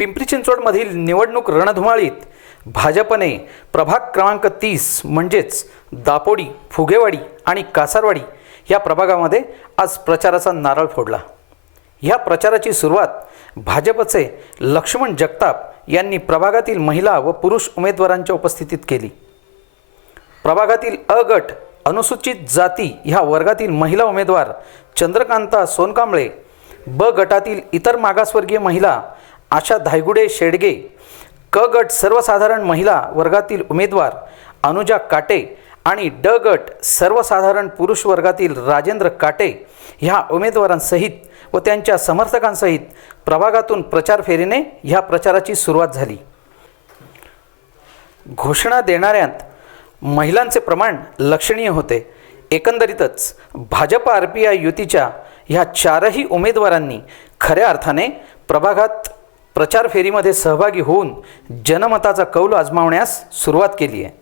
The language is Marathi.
पिंपरी चिंचवडमधील निवडणूक रणधुमाळीत भाजपने प्रभाग क्रमांक 30 म्हणजेच दापोडी, फुगेवाडी आणि कासारवाडी या प्रभागामध्ये आज प्रचाराचा नारळ फोडला। या प्रचाराची सुरुवात भाजपचे लक्ष्मण जगताप यांनी प्रभागातील महिला व पुरुष उमेदवारांच्या उपस्थितीत केली। प्रभागातील अ गट अनुसूचित जाती ह्या वर्गातील महिला उमेदवार चंद्रकांता सोनकांबळे, ब गटातील इतर मागासवर्गीय महिला आशा धायगुडे शेडगे, क गट सर्वसाधारण महिला वर्गातील उमेदवार अनुजा काटे आणि ड गट सर्वसाधारण पुरुष वर्गातील राजेंद्र काटे ह्या उमेदवारांसहित व त्यांच्या समर्थकांसहित प्रभागातून प्रचार फेरीने ह्या प्रचाराची सुरुवात झाली। घोषणा देणाऱ्यांत महिलांचे प्रमाण लक्षणीय होते। एकंदरीतच भाजप RPI युतीच्या ह्या चारही उमेदवारांनी खऱ्या अर्थाने प्रभागात प्रचार फेरीमध्ये सहभागी होऊन जनमताचा कौल आजमावण्यास सुरुवात केली आहे।